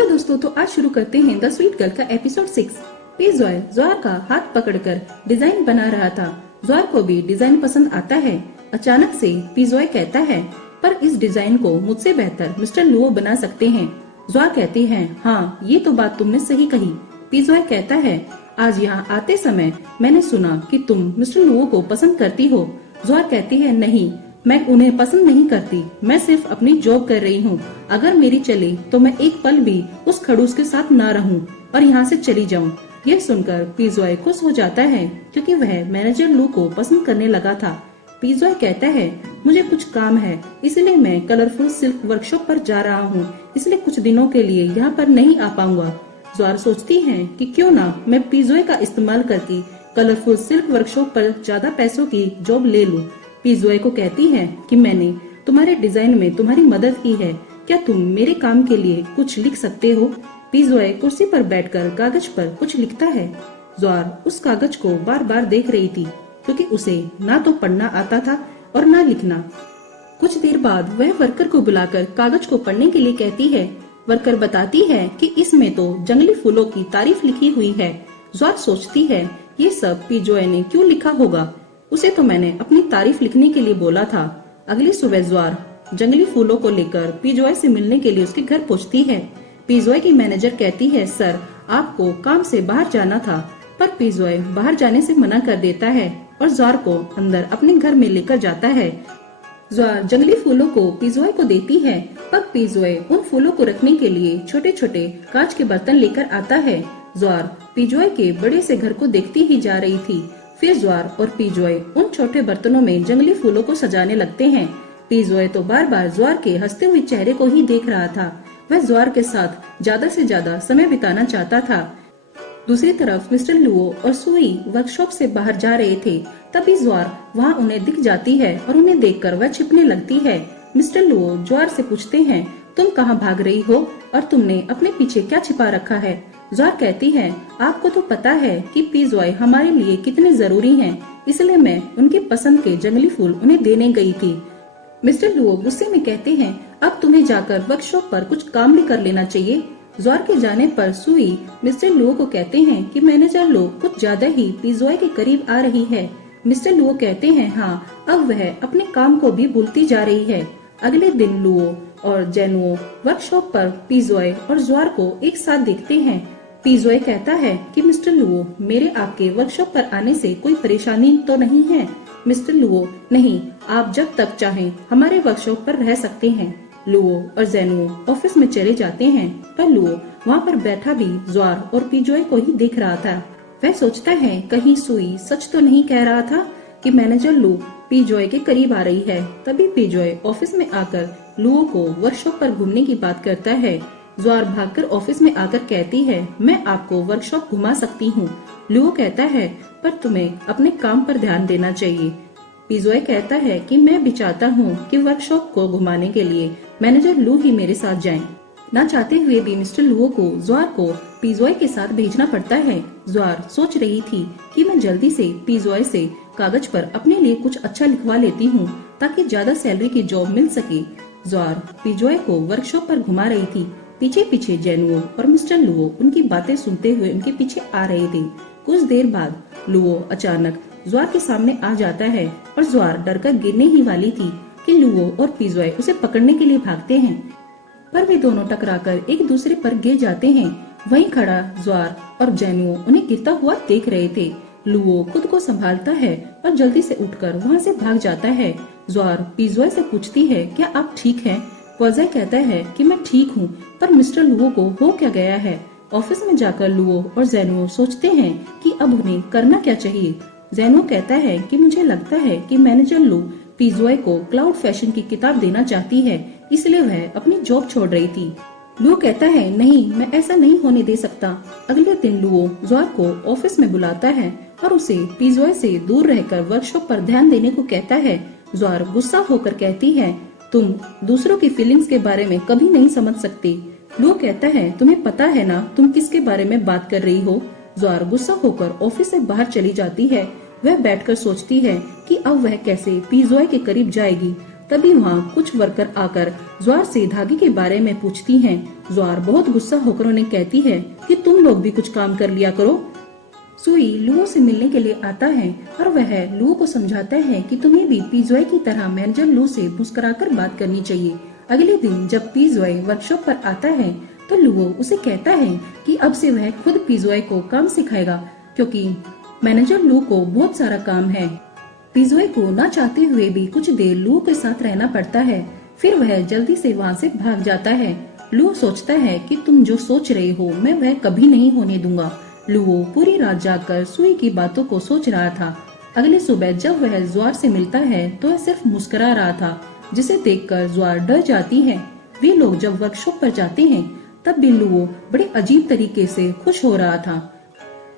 Hello दोस्तों, तो आज शुरू करते हैं द स्वीट गर्ल का एपिसोड 6। पीजॉय ज्वार का हाथ पकड़कर डिजाइन बना रहा था। ज्वार को भी डिजाइन पसंद आता है। अचानक से पीजॉय कहता है, पर इस डिजाइन को मुझसे बेहतर मिस्टर लुओ बना सकते हैं। ज्वार कहती है, हाँ ये तो बात तुमने सही कही। पीजॉय कहता है, आज यहाँ आते समय मैंने सुना कि तुम मिस्टर लुओ को पसंद करती हो। ज्वार कहती है, नहीं, मैं उन्हें पसंद नहीं करती, मैं सिर्फ अपनी जॉब कर रही हूँ। अगर मेरी चले तो मैं एक पल भी उस खड़ूस के साथ ना रहूं और यहाँ से चली जाऊं। यह सुनकर पीजॉय खुश हो जाता है क्योंकि वह मैनेजर लू को पसंद करने लगा था। पीजॉय कहता है, मुझे कुछ काम है इसलिए मैं कलरफुल सिल्क वर्कशॉप पर जा रहा हूँ, इसलिए कुछ दिनों के लिए यहाँ पर नहीं आ पाऊंगा। ज्वार सोचती है कि क्यों ना मैं पीजॉय का इस्तेमाल करके कलरफुल सिल्क वर्कशॉप पर ज्यादा पैसों की जॉब ले लूं। पीजॉय को कहती है कि मैंने तुम्हारे डिजाइन में तुम्हारी मदद की है, क्या तुम मेरे काम के लिए कुछ लिख सकते हो? पीजॉय कुर्सी पर बैठकर कागज पर कुछ लिखता है। ज्वार उस कागज को बार बार देख रही थी क्योंकि उसे ना तो पढ़ना आता था और ना लिखना। कुछ देर बाद वह वर्कर को बुलाकर कागज को पढ़ने के लिए कहती है। वर्कर बताती है कि इसमें तो जंगली फूलों की तारीफ लिखी हुई है। ज्वार सोचती है, ये सब पीजॉय ने क्यों लिखा होगा? उसे तो मैंने अपनी तारीफ लिखने के लिए बोला था। अगली सुबह ज्वार जंगली फूलों को लेकर पीजॉय से मिलने के लिए उसके घर पहुंचती है। पीजॉय की मैनेजर कहती है, सर आपको काम से बाहर जाना था, पर पीजॉय बाहर जाने से मना कर देता है और ज्वार को अंदर अपने घर में लेकर जाता है। ज्वार जंगली फूलों को पीजॉय को देती है, पर पीजॉय उन फूलों को रखने के लिए छोटे छोटे कांच के बर्तन लेकर आता है। ज्वार पीजॉय के बड़े से घर को देखती ही जा रही थी। फिर ज्वार और पीजॉय उन छोटे बर्तनों में जंगली फूलों को सजाने लगते हैं। पीजॉय तो बार बार ज्वार के हंसते हुए चेहरे को ही देख रहा था। वह ज्वार के साथ ज्यादा से ज्यादा समय बिताना चाहता था। दूसरी तरफ मिस्टर लुओ और सुई वर्कशॉप से बाहर जा रहे थे। तभी ज्वार वहाँ उन्हें दिख जाती है और उन्हें देखकर वह छिपने लगती है। मिस्टर लुओ ज्वार से पूछते हैं, तुम कहाँ भाग रही हो और तुमने अपने पीछे क्या छिपा रखा है? ज्वार कहती है, आपको तो पता है कि पीजॉय हमारे लिए कितने जरूरी हैं, इसलिए मैं उनकी पसंद के जंगली फूल उन्हें देने गई थी। मिस्टर लुओ गुस्से में कहते हैं, अब तुम्हें जाकर वर्कशॉप पर कुछ काम भी कर लेना चाहिए। ज्वार के जाने पर सुई मिस्टर लुओ को कहते हैं कि मैनेजर लो कुछ ज्यादा ही पीजॉय के करीब आ रही है। मिस्टर लुओ कहते हैं, हाँ अब वह अपने काम को भी भूलती जा रही है। अगले दिन लुओ और जेनुओ वर्कशॉप पर पीजॉय और ज्वार को एक साथ देखते हैं। पीजॉय कहता है कि मिस्टर लुओ, मेरे आपके वर्कशॉप पर आने से कोई परेशानी तो नहीं है? मिस्टर लुओ, नहीं, आप जब तक चाहें हमारे वर्कशॉप पर रह सकते हैं। लुओ और जेनुओ ऑफिस में चले जाते हैं, पर लुओ वहाँ पर बैठा भी ज्वार और पीजॉय को ही देख रहा था। वह सोचता है, कहीं सुई सच तो नहीं कह रहा था कि मैनेजर लू पीजॉय के करीब आ रही है। तभी पीजॉय ऑफिस में आकर लुओ को वर्कशॉप पर घूमने की बात करता है। ज्वार भागकर ऑफिस में आकर कहती है, मैं आपको वर्कशॉप घुमा सकती हूँ। लुओ कहता है, पर तुम्हें अपने काम पर ध्यान देना चाहिए। पीजॉय कहता है कि मैं भी चाहता हूँ कि वर्कशॉप को घुमाने के लिए मैनेजर लू ही मेरे साथ जाएं। ना चाहते हुए भी मिस्टर लुओ को ज्वार को पीजॉय के साथ भेजना पड़ता है। ज्वार सोच रही थी कि मैं जल्दी से पीजॉय से कागज पर अपने लिए कुछ अच्छा लिखवा लेती हूँ ताकि ज्यादा सैलरी की जॉब मिल सके। ज्वार पीजॉय को वर्कशॉप पर घुमा रही थी। पीछे पीछे जेनुओ और मिस्टर लुओ उनकी बातें सुनते हुए उनके पीछे आ रहे थे। कुछ देर बाद लुओ अचानक ज्वार के सामने आ जाता है और ज्वार डरकर गिरने ही वाली थी कि लुओ और पीजॉय उसे पकड़ने के लिए भागते हैं, पर वे दोनों टकराकर एक दूसरे पर गिर जाते हैं। वहीं खड़ा ज्वार और जेनुओ उन्हें गिरता हुआ देख रहे थे। लुओ खुद को संभालता है और जल्दी से उठकर वहाँ से भाग जाता है। ज्वार पीजॉय से पूछती है, क्या आप ठीक हैं? पीजॉय कहता है कि मैं ठीक हूँ, पर मिस्टर लुओ को हो क्या गया है? ऑफिस में जाकर लुओ और जेनुओ सोचते हैं कि अब उन्हें करना क्या चाहिए। जेनुओ कहता है कि मुझे लगता है कि मैनेजर लू पीजॉय को क्लाउड फैशन की किताब देना चाहती है, इसलिए वह अपनी जॉब छोड़ रही थी। लुओ कहता है, नहीं, मैं ऐसा नहीं होने दे सकता। अगले दिन लुओ ज्वार को ऑफिस में बुलाता है और उसे पीजॉय से दूर रहकर वर्कशॉप पर ध्यान देने को कहता है। ज्वार गुस्सा होकर कहती है, तुम दूसरों की फीलिंग्स के बारे में कभी नहीं समझ सकती। लुओ कहता है, तुम्हें पता है ना तुम किसके बारे में बात कर रही हो? ज्वार गुस्सा होकर ऑफिस से बाहर चली जाती है। वह बैठकर सोचती है कि अब वह कैसे पीजॉय के करीब जाएगी। तभी वहाँ कुछ वर्कर आकर ज्वार से धागे के बारे में पूछती हैं। ज्वार बहुत गुस्सा होकर उन्हें कहती है कि तुम लोग भी कुछ काम कर लिया करो। सुई लुओ से मिलने के लिए आता है और वह लुओ को समझाता है कि तुम्हें भी पीजॉय की तरह मैनेजर लू से मुस्कुराकर बात करनी चाहिए। अगले दिन जब पीजॉय वर्कशॉप पर आता है तो लुओ उसे कहता है कि अब से वह खुद पीजॉय को काम सिखाएगा, क्योंकि मैनेजर लू को बहुत सारा काम है। पीजॉय को ना चाहते हुए भी कुछ देर लुओ के साथ रहना पड़ता है। फिर वह जल्दी से वहाँ से भाग जाता है। लुओ सोचता है कि तुम जो सोच रहे हो मैं वह कभी नहीं होने दूंगा। लुओ पूरी रात जागकर सुई की बातों को सोच रहा था। अगली सुबह जब वह ज्वार से मिलता है तो वह सिर्फ मुस्कुरा रहा था, जिसे देखकर ज्वार डर जाती है। वे लोग जब वर्कशॉप पर जाते हैं तब भी लुओ बड़े अजीब तरीके से खुश हो रहा था।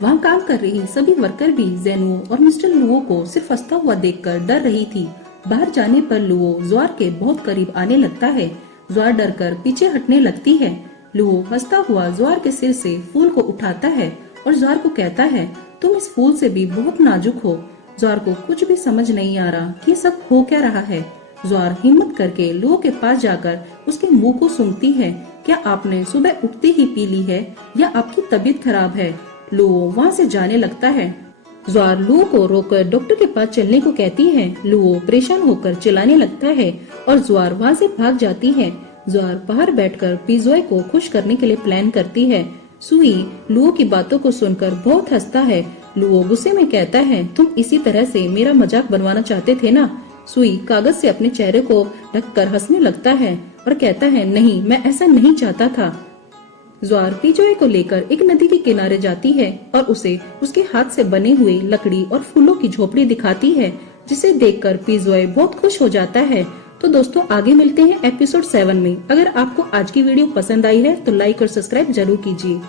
वहाँ काम कर रही सभी वर्कर भी जेनु और मिस्टर लुओ को सिर्फ हंसता हुआ देखकर डर रही थी। बाहर जाने पर लुओ ज्वार के बहुत करीब आने लगता है। ज्वार डरकर पीछे हटने लगती है। लुओ हंसता हुआ ज्वार के सिर से फूल को उठाता है और ज्वार को कहता है, तुम इस फूल से भी बहुत नाजुक हो। ज्वार को कुछ भी समझ नहीं आ रहा कि सब हो क्या रहा है। ज्वार हिम्मत करके लुओ के पास जाकर उसके मुंह को सूंघती है। क्या आपने सुबह उठते ही पी ली है या आपकी तबीयत खराब है? लुओ वहाँ से जाने लगता है। ज्वार लुओ को रोककर डॉक्टर के पास चलने को कहती है। लुओ परेशान होकर चिल्लाने लगता है और ज्वार वहाँ से भाग जाती है। ज्वार बाहर बैठकर पीजॉय को खुश करने के लिए प्लान करती है। सुई लुओ की बातों को सुनकर बहुत हंसता है। लुओ गुस्से में कहता है, तुम इसी तरह से मेरा मजाक बनवाना चाहते थे ना? सुई कागज से अपने चेहरे को ढककर हंसने लगता है और कहता है, नहीं, मैं ऐसा नहीं चाहता था। ज्वार पीजॉय को लेकर एक नदी के किनारे जाती है और उसे उसके हाथ से बने हुए लकड़ी और फूलों की झोपड़ी दिखाती है, जिसे देखकर पीजॉय बहुत खुश हो जाता है। तो दोस्तों आगे मिलते हैं एपिसोड 7 में। अगर आपको आज की वीडियो पसंद आई है तो लाइक और सब्सक्राइब जरूर कीजिए।